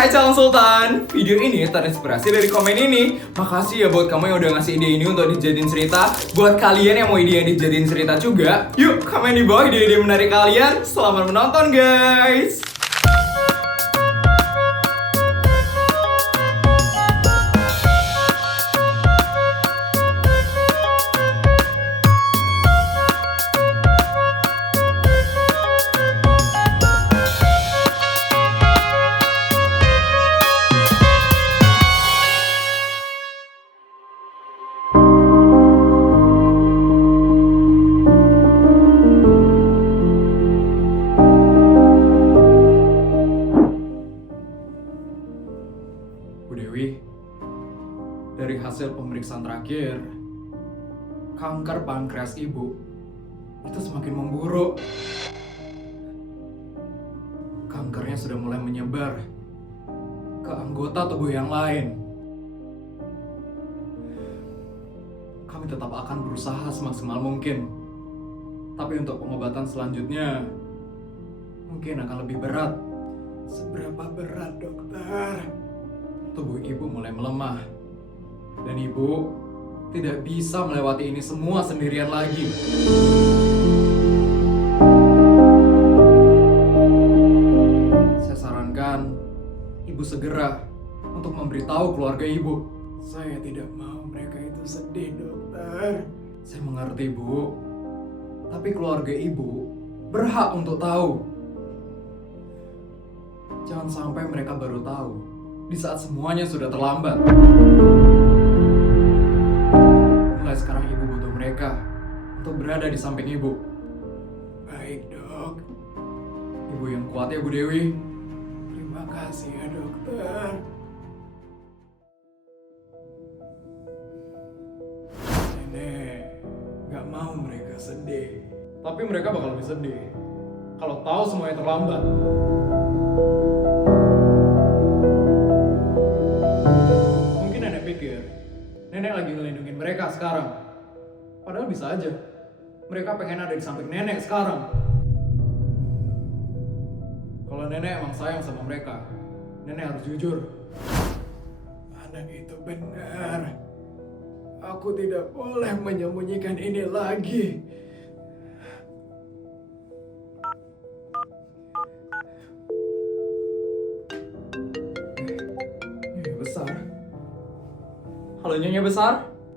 Hai calon sultan, video ini terinspirasi dari komen ini. Makasih ya buat kamu yang udah ngasih ide ini untuk dijadiin cerita. Buat kalian yang mau ide yang dijadiin cerita juga, yuk komen di bawah ide-ide menarik kalian. Selamat menonton guys. Bu Dewi, dari hasil pemeriksaan terakhir, kanker pankreas ibu itu semakin memburuk. Kankernya sudah mulai menyebar ke anggota tubuh yang lain. Kami tetap akan berusaha semaksimal mungkin. Tapi untuk pengobatan selanjutnya mungkin akan lebih berat. Seberapa berat, dokter? Tubuh ibu mulai melemah. Dan ibu tidak bisa melewati ini semua sendirian lagi. Saya sarankan ibu segera untuk memberitahu keluarga ibu. Saya tidak mau mereka itu sedih, dokter. Saya mengerti, Bu. Tapi keluarga ibu berhak untuk tahu. Jangan sampai mereka baru tahu di saat semuanya sudah terlambat. Mulai sekarang ibu butuh mereka untuk berada di samping ibu. Baik, dok. Ibu yang kuat ya, Bu Dewi. Terima kasih ya, dokter. Nenek, gak mau mereka sedih. Tapi mereka bakal lebih sedih kalau tahu semuanya terlambat. Mungkin nenek pikir nenek lagi ngelindungin mereka sekarang. Padahal bisa aja mereka pengen ada di samping nenek sekarang. Kalau nenek emang sayang sama mereka, nenek harus jujur. Anak itu benar. Aku tidak boleh menyembunyikan ini lagi. Nyonya Besar. Halo Nyonya Besar.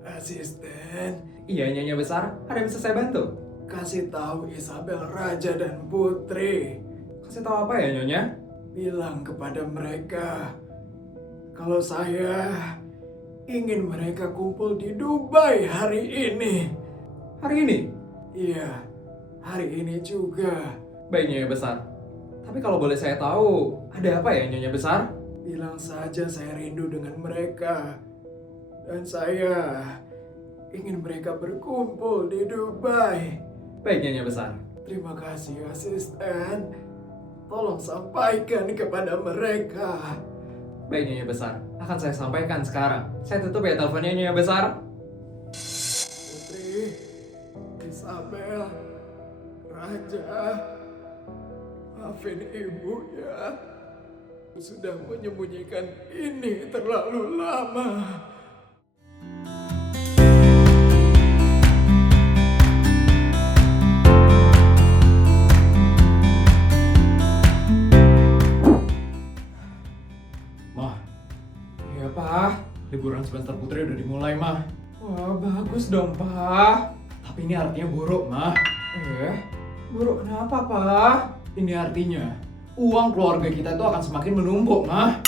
Asisten, Iya Nyonya Besar, ada yang bisa saya bantu? kasih tahu Isabel Raja dan Putri. Kasih tahu apa ya Nyonya? Bilang kepada mereka kalau saya ingin mereka kumpul di Dubai hari ini. Hari ini? Iya, hari ini juga. Baik Nyonya Besar. Tapi kalau boleh saya tahu, ada apa ya Nyonya Besar? Bilang saja saya rindu dengan mereka. Dan saya ingin mereka berkumpul di Dubai. Baik Nyonya Besar. Terima kasih asisten. Tolong sampaikan kepada mereka. Baik Nyonya Besar, akan saya sampaikan sekarang. Saya tutup ya teleponnya Nyonya Besar. Putri, Isabel, Raja, maafin ibu ya. Sudah menyembunyikan ini terlalu lama. Mah, iya Pak. Liburan semester putri udah dimulai Mah. Wah bagus dong Pak. Tapi ini artinya buruk Mah. Buruk kenapa Pak? Ini artinya uang keluarga kita itu akan semakin menumpuk Mah.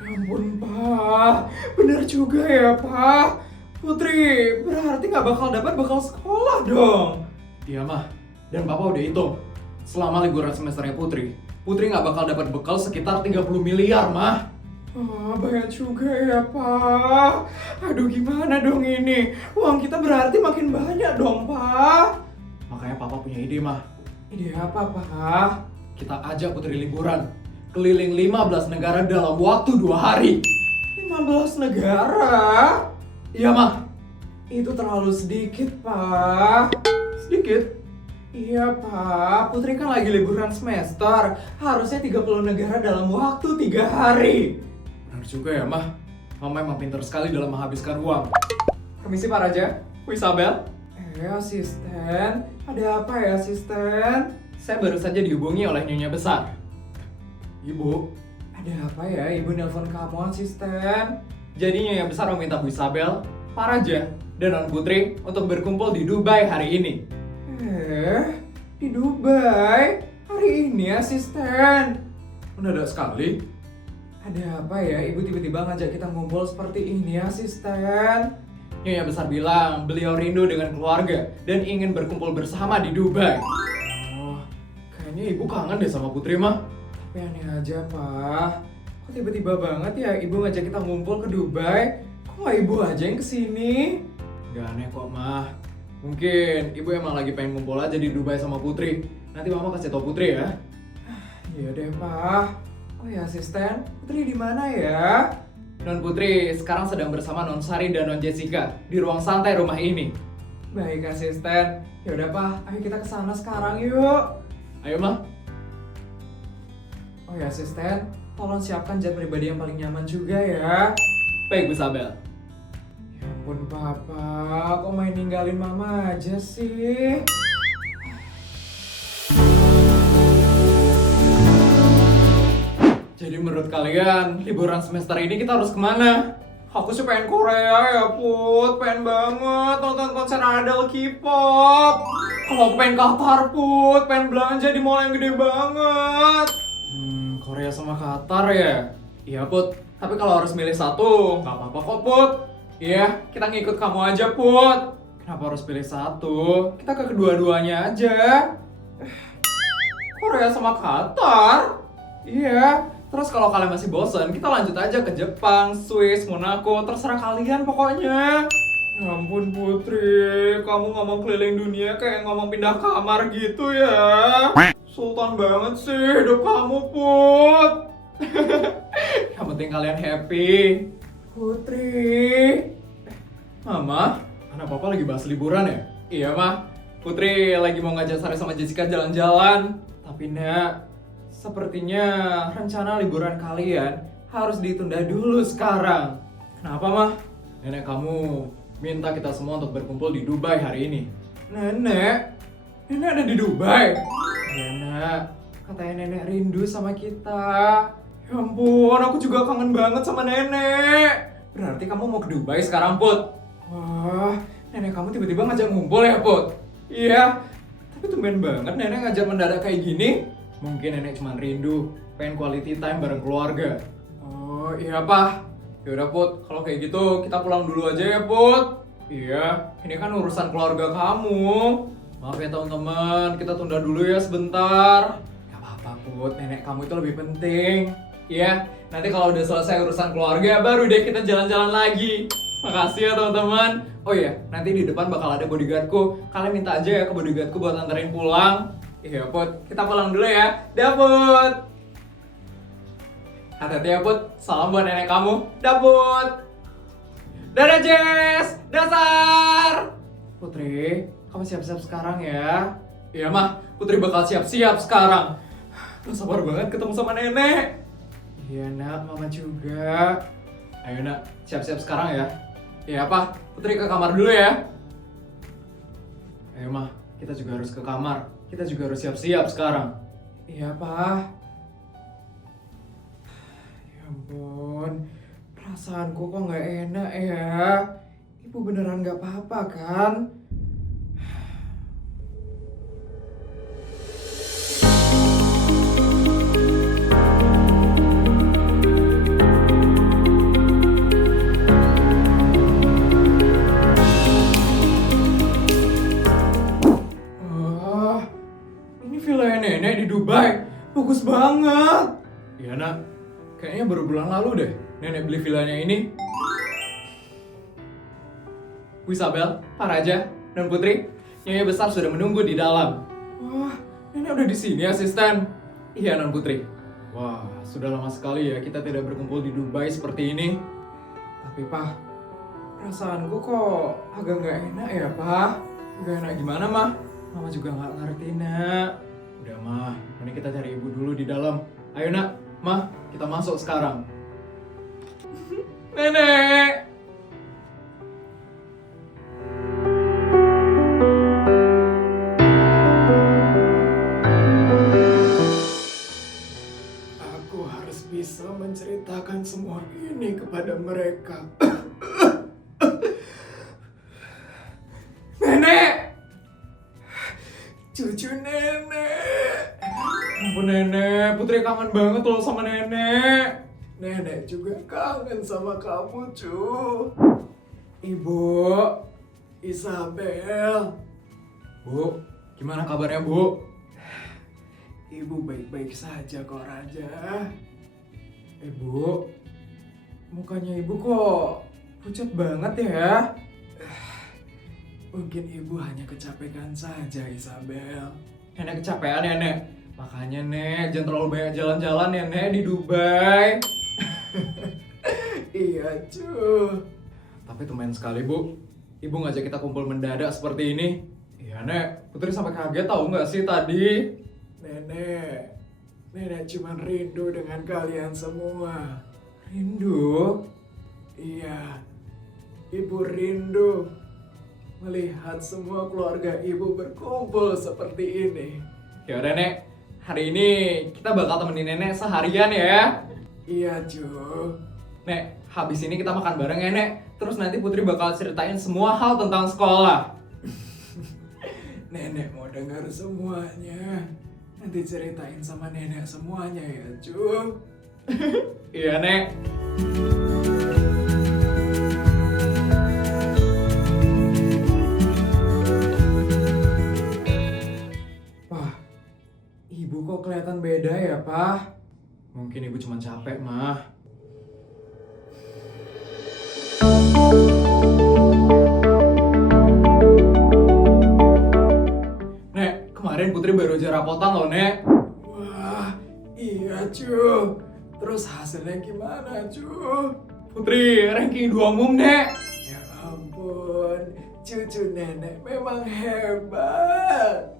Ya ampun Pak, bener juga ya Pak. Putri berarti nggak bakal dapat bekal sekolah dong. Iya Mah, dan Papa udah hitung. Selama liburan semesternya Putri nggak bakal dapat bekal sekitar 30 miliar Mah. Oh, banyak juga ya Pak. Aduh gimana dong ini? Uang kita berarti makin banyak dong Pak. Makanya Papa punya ide Mah. Ide apa Pak? Kita ajak Putri liburan keliling 15 negara dalam waktu 2 hari. 15 negara? Iya Mah. Itu terlalu sedikit Pak. Sedikit? Iya Pak, Putri kan lagi liburan semester. Harusnya 30 negara dalam waktu 3 hari. Benar juga ya Mah. Mama emang pintar sekali dalam menghabiskan uang. Permisi Pak Raja, Bu Isabel. Asisten, ada apa ya asisten? Saya baru saja dihubungi oleh Nyonya Besar. Ibu, ada apa ya ibu nelpon kamu asisten? Jadi Nyonya Besar meminta Bu Isabel, Pak Raja, dan Non Putri untuk berkumpul di Dubai hari ini. Di Dubai? Hari ini asisten? Mendadak sekali. Ada apa ya ibu tiba-tiba ngajak kita ngumpul seperti ini asisten? Nyonya Besar bilang beliau rindu dengan keluarga dan ingin berkumpul bersama di Dubai. Oh, kayaknya ibu kangen deh sama Putri mah. Tapi aneh aja Pak. Kok tiba-tiba banget ya ibu ngajak kita ngumpul ke Dubai? Kok nggak ibu aja yang kesini? Gak aneh kok mah. Mungkin ibu emang lagi pengen ngumpul aja di Dubai sama Putri. Nanti mama kasih tau Putri ya. Iya deh Pak. Oh ya asisten, Putri di mana ya? Non Putri sekarang sedang bersama Non Sari dan Non Jessica di ruang santai rumah ini. Baik asisten. Ya udah Pak, ayo kita ke sana sekarang yuk. Ayo Mah. Oh ya asisten, tolong siapkan jet pribadi yang paling nyaman juga ya. Baik Bu Isabel. Ya ampun Papa, kok main ninggalin Mama aja sih? Jadi menurut kalian, liburan semester ini kita harus kemana? Aku sih pengen Korea ya Put, pengen banget nonton konser idol K-pop. Kalau aku pengen Qatar Put, pengen belanja di mall yang gede banget. Korea sama Qatar ya? Iya Put, tapi kalau harus milih satu, nggak apa-apa kok Put. Iya, kita ngikut kamu aja Put. Kenapa harus pilih satu? Kita ke kedua-duanya aja. Korea sama Qatar? Iya. Terus kalau kalian masih bosan, kita lanjut aja ke Jepang, Swiss, Monaco, terserah kalian pokoknya. Ya ampun Putri, kamu ngomong keliling dunia kayak ngomong pindah kamar gitu ya. Sultan banget sih hidup kamu Put. Yang penting kalian happy. Putri. Mama, anak papa lagi bahas liburan ya? Iya mah, Putri lagi mau ngajak Sari sama Jessica jalan-jalan. Tapi nak, sepertinya rencana liburan kalian harus ditunda dulu sekarang. Kenapa mah? Nenek kamu minta kita semua untuk berkumpul di Dubai hari ini. Nenek? Nenek ada di Dubai? Iya nak, katanya nenek rindu sama kita. Ya ampun, aku juga kangen banget sama nenek. Berarti kamu mau ke Dubai sekarang Put? Wah, nenek kamu tiba-tiba ngajak ngumpul ya Put? Iya, tapi tumben banget nenek ngajak mendadak kayak gini. Mungkin nenek cuma rindu, pengen quality time bareng keluarga. Oh iya Pak. Yaudah Put, kalau kayak gitu kita pulang dulu aja ya Put. Iya, ini kan urusan keluarga kamu. Maaf ya teman-teman, kita tunda dulu ya sebentar. Gak apa-apa Put, nenek kamu itu lebih penting. Iya, nanti kalau udah selesai urusan keluarga baru deh kita jalan-jalan lagi. Makasih ya teman-teman. Oh iya, nanti di depan bakal ada bodyguardku. Kalian minta aja ya ke bodyguardku buat anterin pulang. Iya Put, kita pulang dulu ya. Dah Put. Hati-hati ya Put, salam buat nenek kamu. Dah Put. Dadah Jess, dasar. Putri, kamu siap-siap sekarang ya. Iya mah, Putri bakal siap-siap sekarang. Gak sabar banget ketemu sama nenek. Iya nak, mama juga. Ayo nak, siap-siap sekarang ya. Iya apa, Putri ke kamar dulu ya. Ayo mah, kita juga harus ke kamar. Kita juga harus siap-siap sekarang. Iya, Pak. Ya ampun, perasaanku kok nggak enak ya. Ibu beneran nggak apa-apa kan? Nenek di Dubai, bagus banget. Iya nak, kayaknya baru bulan lalu deh nenek beli villanya ini. Bu Isabel, Pak Raja, dan Putri, Nyonya Besar sudah menunggu di dalam. Wah, nenek udah di sini asisten. Iya non Putri. Wah, sudah lama sekali ya kita tidak berkumpul di Dubai seperti ini. Tapi Pak, perasaanku kok agak nggak enak ya Pak. Nggak enak gimana mah? Mama juga nggak ngerti, Nak. Udah, Mah. Mending kita cari ibu dulu di dalam. Ayo, Nak. Mah, kita masuk sekarang. Nenek! Aku harus bisa menceritakan semua ini kepada mereka. Nenek! Cucu nenek! Ampun, Nenek. Putri kangen banget loh sama Nenek. Nenek juga kangen sama kamu, cu. Ibu, Isabel. Bu, gimana kabarnya, Bu? Ibu baik-baik saja kok, Raja. Bu, mukanya ibu kok pucat banget ya? Mungkin ibu hanya kecapekan saja, Isabel. Nenek kecapean ya, Nek? Makanya, Nek, jangan terlalu banyak jalan-jalan ya, Nek, di Dubai. Iya, cu. Tapi tumben sekali, Bu. Ibu ngajak kita kumpul mendadak seperti ini. Iya, Nek. Putri sampai kaget tahu nggak sih tadi? Nenek cuma rindu dengan kalian semua. Rindu? Iya, ibu rindu melihat semua keluarga ibu berkumpul seperti ini. Ya udah, Nek. Hari ini kita bakal temenin Nenek seharian ya. Iya, cu. Nek, habis ini kita makan bareng ya, Nek. Terus nanti Putri bakal ceritain semua hal tentang sekolah. Nenek mau dengar semuanya. Nanti ceritain sama nenek semuanya ya, cu. Iya, Nek. Wah, ibu kok kelihatan beda ya, Pak? Mungkin ibu cuma capek, Mah. Nek, kemarin Putri baru aja rapotan loh, Nek. Wah, iya, cu. Terus hasilnya gimana, cu? Putri ranking 2 umum, Nek. Ya ampun, cucu nenek memang hebat.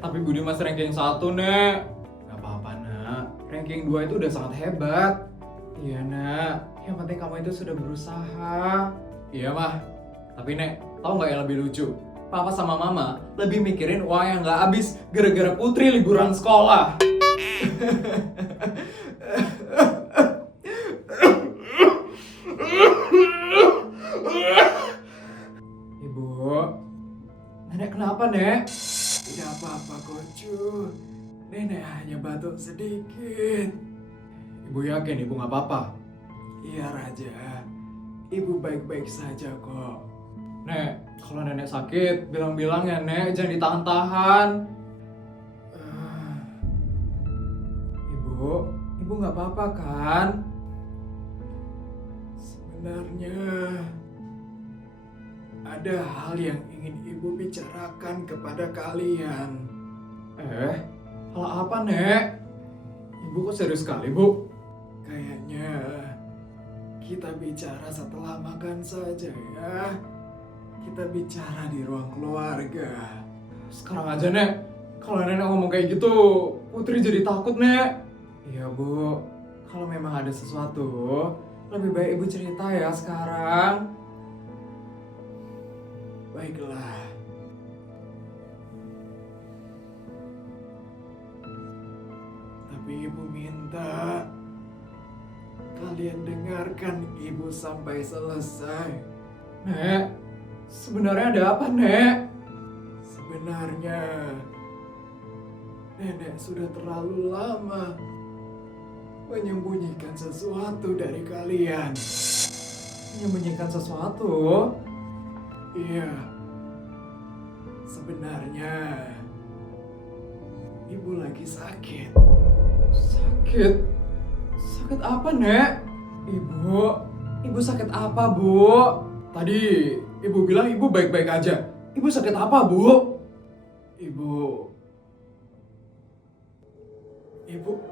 Tapi Budi Mas ranking 1, Nek. Gak apa-apa, Nak. Ranking 2 itu udah sangat hebat. Iya, Nak. Yang penting kamu itu sudah berusaha. Iya, Mah. Tapi, Nek, tahu nggak yang lebih lucu? Papa sama Mama lebih mikirin uang yang nggak habis gara-gara Putri liburan sekolah. Ibu, Nenek kenapa, Nek? Tidak apa-apa, kok, cu. Nenek hanya batuk sedikit. Ibu yakin ibu nggak apa-apa? Iya, Raja. Ibu baik-baik saja kok. Nek, kalau Nenek sakit, bilang-bilang ya, Nek, jangan ditahan-tahan. Ah, Ibu nggak apa-apa kan? sebenarnya ada hal yang ingin ibu bicarakan kepada kalian. Hal apa, Nek? Ibu kok serius sekali, Bu? Kayaknya kita bicara setelah makan saja ya. Kita bicara di ruang keluarga. Sekarang aja, Nek. Kalau Nenek ngomong kayak gitu, Putri jadi takut, Nek. Iya, Bu. Kalau memang ada sesuatu, lebih baik Ibu cerita ya sekarang. Baiklah. Tapi ibu minta kalian dengarkan ibu sampai selesai. Nek, sebenarnya ada apa, Nek? Sebenarnya nenek sudah terlalu lama menyembunyikan sesuatu dari kalian. Menyembunyikan sesuatu? Iya. Sebenarnya ibu lagi sakit. Sakit? Sakit apa, Nek? Ibu sakit apa, Bu? Tadi Ibu bilang Ibu baik-baik aja. Ibu sakit apa, Bu? Ibu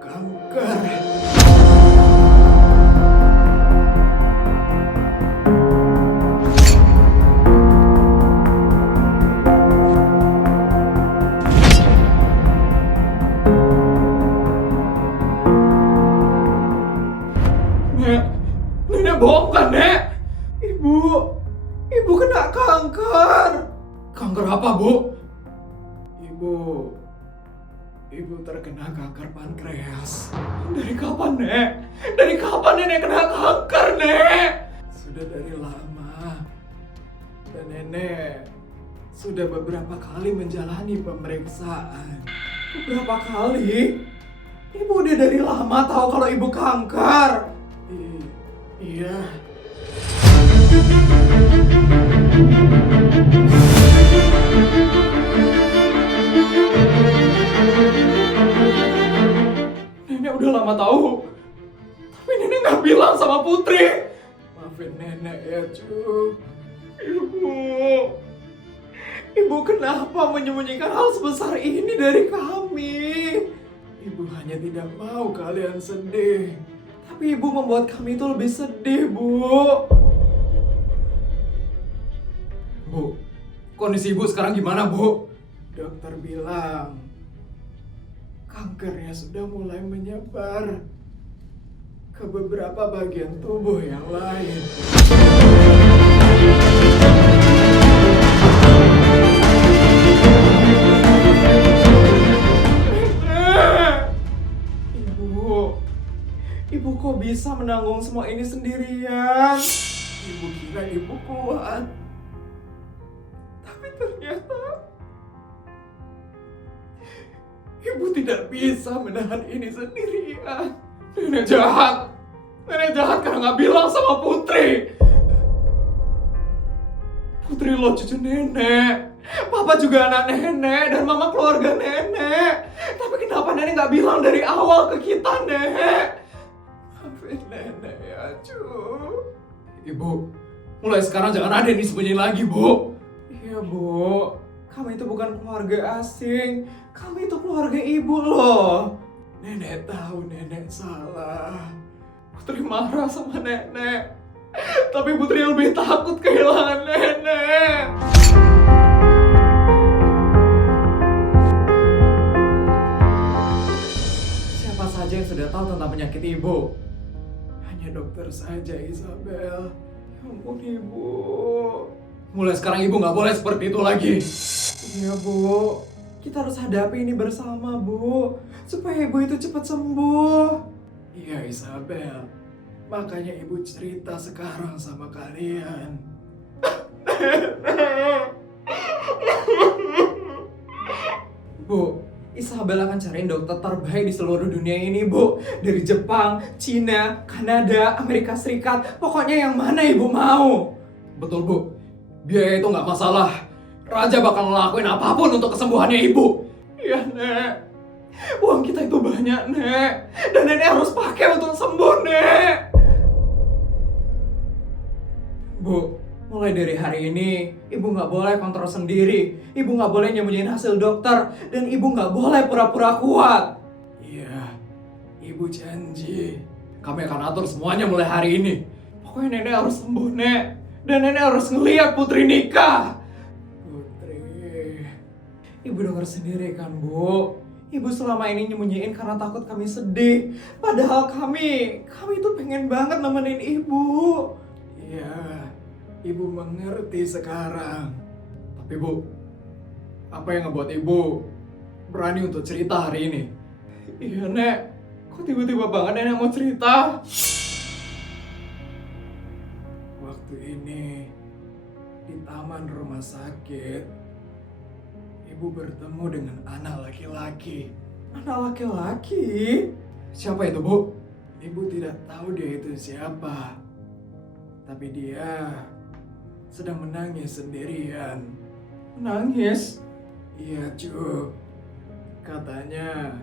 kanker. Nenek bohong kan, Nek? Ibu kena kanker. Kanker apa, Bu? Ibu terkena kanker pankreas. Dari kapan, Nek? Dari kapan nenek kena kanker, Nek? Sudah dari lama. Dan nenek sudah beberapa kali menjalani pemeriksaan. Beberapa kali? Ibu udah dari lama tahu kalau ibu kanker. Iya. Nenek udah lama tahu. Tapi nenek nggak bilang sama Putri. Maafin nenek ya, Cu. Ibu kenapa menyembunyikan hal sebesar ini dari kami? Ibu hanya tidak mau kalian sedih. Tapi ibu membuat kami itu lebih sedih, Bu. Bu, kondisi ibu sekarang gimana, Bu? Dokter bilang kankernya sudah mulai menyebar ke beberapa bagian tubuh yang lain. Ibu kok bisa menanggung semua ini sendirian? Ibu kira ibu kuat. Tapi ternyata Ibu tidak bisa menahan ini sendirian. Nenek jahat. Nenek jahat karena nggak bilang sama Putri. Putri lo cucu nenek. Papa juga anak nenek dan mama keluarga nenek. Tapi kenapa nenek nggak bilang dari awal ke kita, Nek? Maafin nenek ya, Cu. Ibu, mulai sekarang jangan ada yang disembunyiin lagi, Bu. Iya, Bu. Kami itu bukan keluarga asing. Kami itu keluarga ibu loh. Nenek tahu nenek salah. Putri marah sama nenek. Tapi Putri lebih takut kehilangan nenek. Siapa saja yang sudah tahu tentang penyakit ibu? Hanya dokter saja, Isabel. Ya ampun, Ibu. Mulai sekarang ibu nggak boleh seperti itu lagi. Iya, Bu. Kita harus hadapi ini bersama, Bu. Supaya ibu itu cepat sembuh. Iya, Isabel. Makanya ibu cerita sekarang sama kalian. Bu, Isabel akan cariin dokter terbaik di seluruh dunia ini, Bu. Dari Jepang, Cina, Kanada, Amerika Serikat. Pokoknya yang mana ibu mau. Betul, Bu. Biaya itu nggak masalah. Raja bakal ngelakuin apapun untuk kesembuhannya ibu. Iya, Nek. Uang kita itu banyak, Nek. Dan nenek harus pakai untuk sembuh, Nek. Bu, mulai dari hari ini, ibu nggak boleh kontrol sendiri. Ibu nggak boleh nyembunyiin hasil dokter. Dan ibu nggak boleh pura-pura kuat. Iya, ibu janji. Kami akan atur semuanya mulai hari ini. Pokoknya nenek harus sembuh, Nek. Dan nenek harus ngeliat Putri nikah. Ibu dengar sendiri kan, Bu? Ibu selama ini nyembunyiin karena takut kami sedih. Padahal kami tuh pengen banget nemenin ibu. Iya, ibu mengerti sekarang. Tapi, Bu, apa yang ngebuat ibu berani untuk cerita hari ini? Iya, Nek. Kok tiba-tiba banget nenek mau cerita? Waktu ini di taman rumah sakit, ibu bertemu dengan anak laki-laki. Anak laki-laki? Siapa itu, Bu? Ibu tidak tahu dia itu siapa. Tapi dia sedang menangis sendirian. Menangis? Iya, Cu. Katanya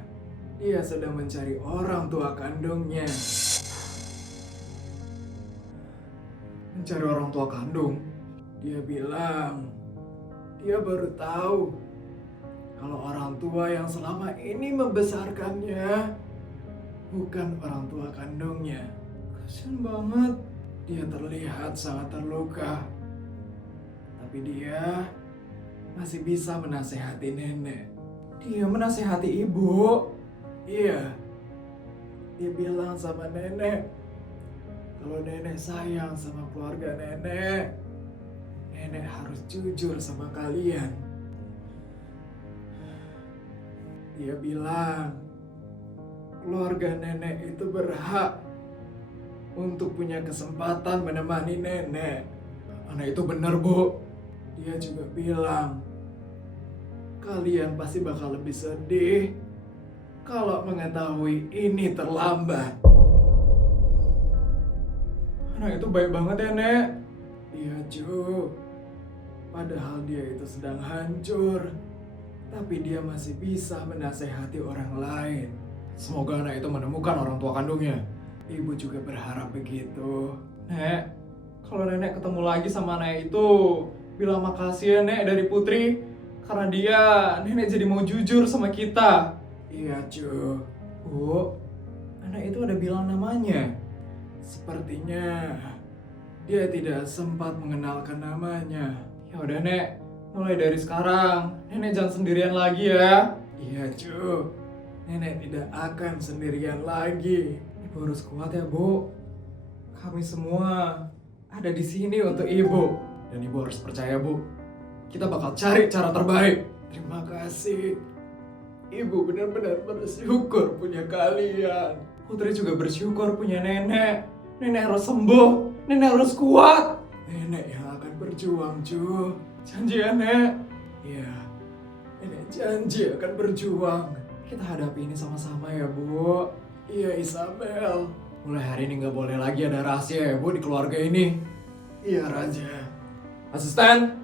dia sedang mencari orang tua kandungnya. Mencari orang tua kandung? Dia bilang dia baru tahu kalau orang tua yang selama ini membesarkannya bukan orang tua kandungnya. Kasian banget. Dia terlihat sangat terluka. Tapi dia masih bisa menasehati nenek. Dia menasehati ibu. Iya. Dia bilang sama nenek Kalau nenek sayang sama keluarga nenek, nenek harus jujur sama kalian. Dia bilang, keluarga nenek itu berhak untuk punya kesempatan menemani nenek. Mana itu benar, Bu. Dia juga bilang, kalian pasti bakal lebih sedih kalau mengetahui ini terlambat. Anak itu baik banget ya, Nek. Iya, Ju. Padahal dia itu sedang hancur, tapi dia masih bisa menasehati orang lain. Semoga anak itu menemukan orang tua kandungnya. Ibu juga berharap begitu. Nek, kalau nenek ketemu lagi sama anak itu, bilang makasih ya, Nek, dari Putri. Karena dia, nenek jadi mau jujur sama kita. Iya, Ju. Bu, anak itu ada bilang namanya. Sepertinya dia tidak sempat mengenalkan namanya. Ya udah, Nek, mulai dari sekarang, nenek jangan sendirian lagi ya. Iya, Ju. Nenek tidak akan sendirian lagi. Ibu harus kuat ya, Bu. Kami semua ada di sini untuk Ibu. Dan Ibu harus percaya, Bu. Kita bakal cari cara terbaik. Terima kasih. Ibu benar-benar bersyukur punya kalian. Putri juga bersyukur punya nenek. Nenek harus sembuh. Nenek harus kuat. Nenek yang akan berjuang, Ju. Janji ya, Nek. Iya, nenek janji akan berjuang. Kita hadapi ini sama-sama ya, Bu. Iya, Isabel. Mulai hari ini nggak boleh lagi ada rahasia ya, Bu, di keluarga ini. Iya, Raja. Asisten.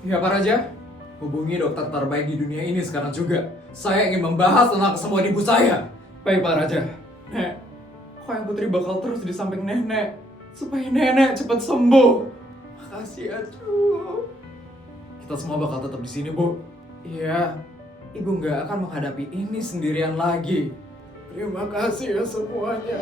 Iya, Pak Raja. Hubungi dokter terbaik di dunia ini sekarang juga. Saya ingin membahas tentang kesembuhan ibu saya. Baik, Pak Raja. Nek, kok yang Putri bakal terus di samping nenek. Supaya nenek cepat sembuh. Makasih ya, Ju. Kita semua bakal tetap di sini, Bu. Iya, Ibu nggak akan menghadapi ini sendirian lagi. Terima kasih ya semuanya.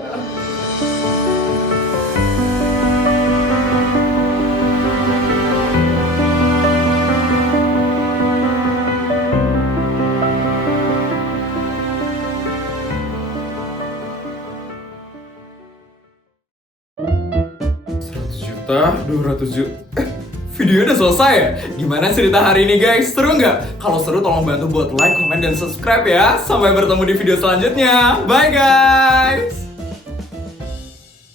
Juta, 200 juta. Video udah selesai ya? Gimana cerita hari ini guys? Seru nggak? Kalau seru tolong bantu buat like, comment, dan subscribe ya. Sampai bertemu di video selanjutnya. Bye guys!